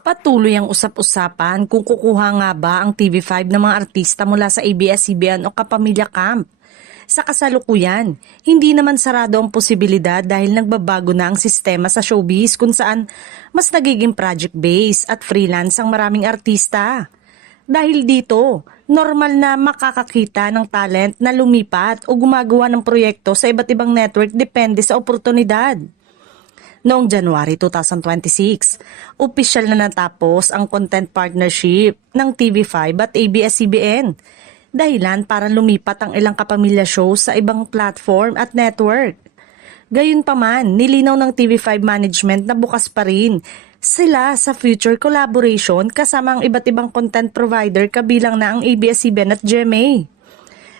Patuloy ang usap-usapan kung kukuha nga ba ang TV5 ng mga artista mula sa ABS-CBN o Kapamilya Camp. Sa kasalukuyan, hindi naman sarado ang posibilidad dahil nagbabago na ang sistema sa showbiz kung saan mas nagiging project-based at freelance ang maraming artista. Dahil dito, normal na makakakita ng talent na lumipat o gumagawa ng proyekto sa iba't ibang network depende sa oportunidad. Noong January 2026, opisyal na natapos ang content partnership ng TV5 at ABS-CBN. Dahilan para lumipat ang ilang kapamilya shows sa ibang platform at network. Gayunpaman, nilinaw ng TV5 management na bukas pa rin sila sa future collaboration kasama ang iba't ibang content provider kabilang na ang ABS-CBN at GMA.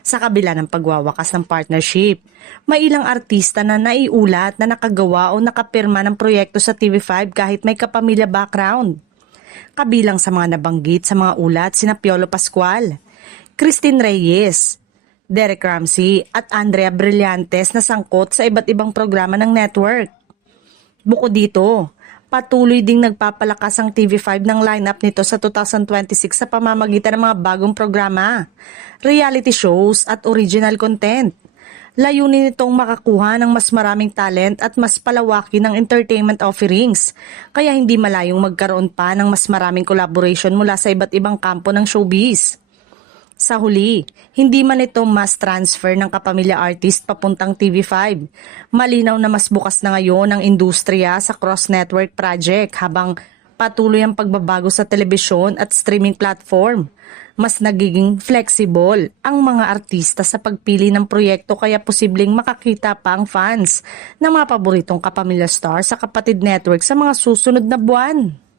Sa kabila ng pagwawakas ng partnership, may ilang artista na naiulat na nakagawa o nakapirma ng proyekto sa TV5 kahit may kapamilya background. Kabilang sa mga nabanggit sa mga ulat sina Piolo Pascual, Christine Reyes, Derek Ramsey at Andrea Brillantes na sangkot sa iba't ibang programa ng network. Bukod dito, patuloy ding nagpapalakas ang TV5 ng lineup nito sa 2026 sa pamamagitan ng mga bagong programa, reality shows at original content. Layunin nitong makakuha ng mas maraming talent at mas palawakin ng entertainment offerings, kaya hindi malayong magkaroon pa ng mas maraming collaboration mula sa iba't ibang kampo ng showbiz. Sa huli, hindi man ito mass transfer ng kapamilya artist papuntang TV5. Malinaw na mas bukas na ngayon ang industriya sa cross-network project habang patuloy ang pagbabago sa telebisyon at streaming platform. Mas nagiging flexible ang mga artista sa pagpili ng proyekto kaya posibleng makakita pa ang fans ng mga paboritong kapamilya star sa kapatid network sa mga susunod na buwan.